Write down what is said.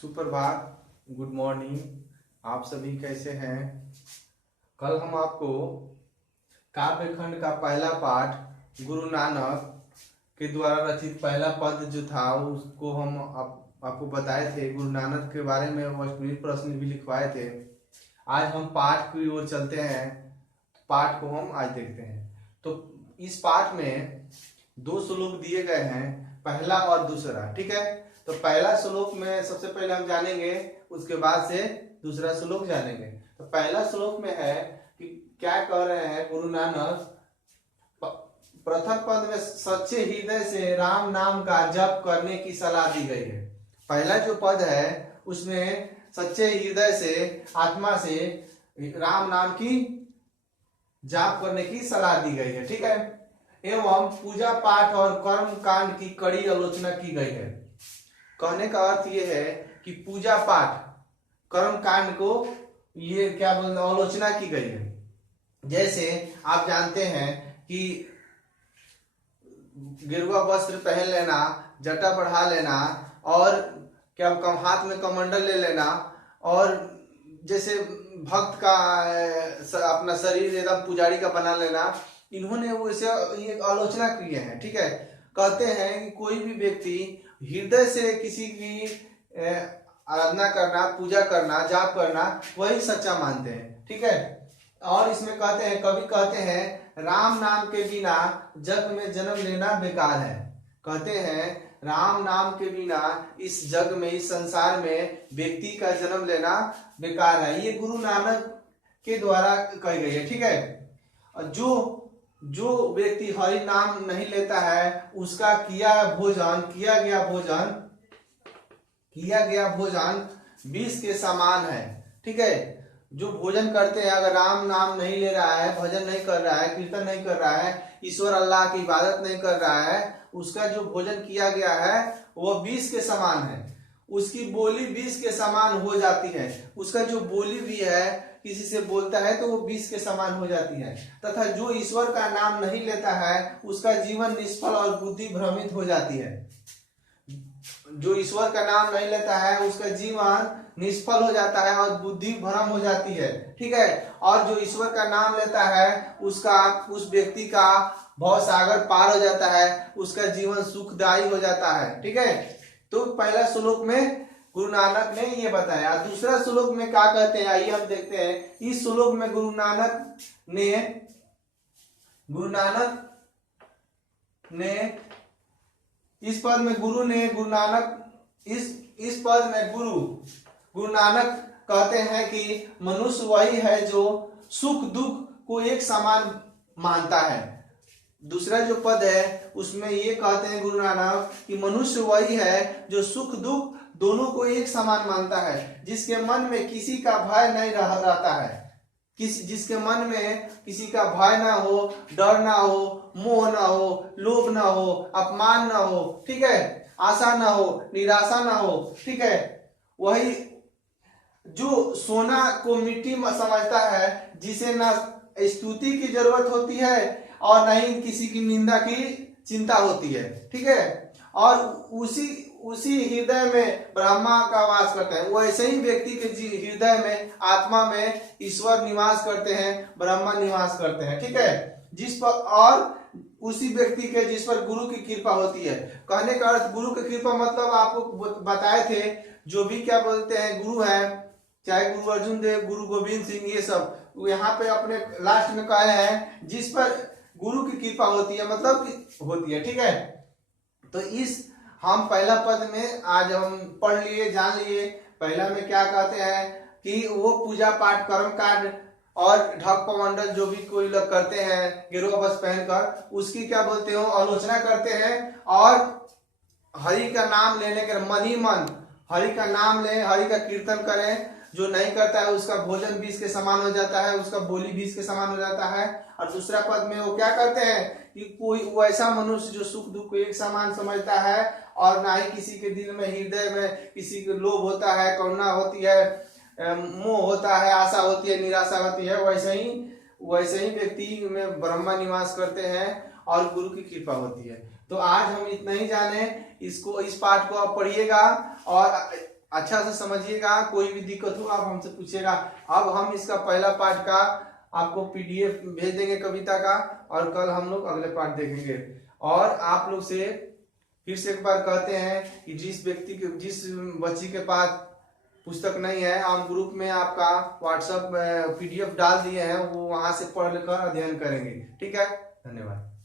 सुप्रभात, good morning. आप सभी कैसे हैं? कल हम आपको काव्य खंड का पहला पाठ गुरु नानक के द्वारा रचित पहला पद जो था उसको हम आपको बताए थे। गुरु नानक के बारे में अष्टमित प्रश्न भी लिखवाए थे। आज हम पाठ की ओर चलते हैं। पाठ को हम आज देखते हैं। तो इस पाठ में दो श्लोक दिए गए हैं, पहला और दूसरा। ठीक है, तो पहला श्लोक में सबसे पहले हम जानेंगे, उसके बाद से दूसरा श्लोक जानेंगे। तो पहला श्लोक में है कि क्या कह रहे हैं गुरु नानक। प्रथम पद में सच्चे हृदय से राम नाम का जप करने की सलाह दी गई है। पहला जो पद है उसमें सच्चे हृदय से, आत्मा से राम नाम की जाप करने की सलाह दी गई है। ठीक है, एवं पूजा पाठ और कर्म कांड की कड़ी आलोचना की गई है। कहने का अर्थ ये है कि पूजा पाठ कर्म कांड को ये क्या बोलते आलोचना की गई है। जैसे आप जानते हैं कि गेरुआ वस्त्र पहन लेना, जटा बढ़ा लेना और क्या हाथ में कमंडल ले लेना, और जैसे भक्त का अपना शरीर एकदम पुजारी का बना लेना, इन्होंने वैसे ये आलोचना की है। ठीक है, कहते हैं कि कोई भी व्यक्ति हृदय से किसी की आराधना करना, पूजा करना, जाप करना, वही सच्चा मानते हैं। ठीक है, और इसमें कहते हैं, कवि कहते हैं राम नाम के बिना जग में जन्म लेना बेकार है। कहते हैं राम नाम के बिना इस जग में, इस संसार में व्यक्ति का जन्म लेना बेकार है। ये गुरु नानक के द्वारा कही गई है। ठीक है, जो व्यक्ति हरि नाम नहीं लेता है उसका किया गया भोजन विष के समान है। ठीक है, जो भोजन करते हैं, अगर राम नाम नहीं ले रहा है, भजन नहीं कर रहा है, कीर्तन नहीं कर रहा है, ईश्वर अल्लाह की इबादत नहीं कर रहा है, उसका जो भोजन किया गया है वह विष के समान है। उसकी बोली विष के समान हो जाती है। उसका जो बोली भी है, किसी से बोलता है तो वो विष के समान हो जाती है। तथा जो ईश्वर का नाम नहीं लेता है उसका जीवन निष्फल और बुद्धि भ्रमित हो जाती है। जो ईश्वर का नाम नहीं लेता है उसका जीवन निष्फल हो जाता है और बुद्धि भ्रम हो जाती है। ठीक है, और जो ईश्वर का नाम लेता है उस व्यक्ति का भव सागर पार हो जाता है, उसका जीवन सुखदायी हो जाता है। ठीक है, तो पहला श्लोक में गुरु नानक ने ये बताया। दूसरा श्लोक में क्या कहते हैं, आइए हम देखते हैं। इस श्लोक में गुरु नानक ने इस पद में गुरु नानक कहते हैं कि मनुष्य वही है जो सुख दुख को एक समान मानता है। दूसरा जो पद है उसमें ये कहते हैं गुरु नानक कि मनुष्य वही है जो सुख दुख दोनों को एक समान मानता है, जिसके मन में किसी का भय नहीं रहता है। जिसके मन में किसी का भय ना हो, डर ना हो, मोह ना हो, लोभ ना हो, अपमान ना हो, ठीक है, आशा ना हो, निराशा ना हो। ठीक है, वही जो सोना को मिट्टी में समझता है, जिसे ना स्तुति की जरूरत होती है और ना ही किसी की निंदा की चिंता होती है। ठीक है, और उसी हृदय में ब्रह्मा का वास करते हैं। वैसे ही व्यक्ति के हृदय में, आत्मा में ईश्वर निवास करते हैं, ब्रह्मा निवास करते हैं। ठीक है, जिस पर और उसी व्यक्ति के जिस पर गुरु की कृपा होती है। कहने का अर्थ गुरु की कृपा मतलब आपको बताए थे, जो भी क्या बोलते हैं गुरु है, चाहे गुरु अर्जुन देव, गुरु गोविंद सिंह, ये सब यहाँ पे अपने लास्ट में कहे हैं जिस पर गुरु की कृपा होती है, मतलब कि होती है। ठीक है, तो इस हम पहला पद में आज हम पढ़ लिए, जान लिए। पहला में क्या कहते हैं कि वो पूजा पाठ कर्म कांड और ढक मंडल जो भी कोई लोग करते हैं गेरुआ वस्त्र पहनकर, उसकी क्या बोलते हो आलोचना करते हैं। और हरि का नाम लेने के मन ही मन हरि का नाम ले, हरि का कीर्तन करें। जो नहीं करता है उसका भोजन विष के समान हो जाता है, उसका बोली विष के समान हो जाता है। और दूसरा पद में वो क्या करते हैं कि कोई वैसा मनुष्य जो सुख दुख को एक समान समझता है और ना ही किसी के दिल में, हृदय में किसी के लोभ होता है, करुणा होती है, मोह होता है, आशा होती है, निराशा होती है, वैसे ही व्यक्ति में ब्रह्मा निवास करते हैं और गुरु की कृपा होती है। तो आज हम इतना ही जाने। इस पाठ को आप पढ़िएगा और अच्छा से समझिएगा, कोई भी दिक्कत हो आप हमसे पूछिएगा। अब हम इसका पहला पार्ट का आपको पीडीएफ भेज देंगे कविता का, और कल हम लोग अगले पार्ट देखेंगे। और आप लोग से फिर से एक बार कहते हैं कि जिस बच्ची के पास पुस्तक नहीं है, हम ग्रुप में आपका व्हाट्सएप पीडीएफ डाल दिए हैं, वो वहां से पढ़ कर अध्ययन करेंगे। ठीक है, धन्यवाद।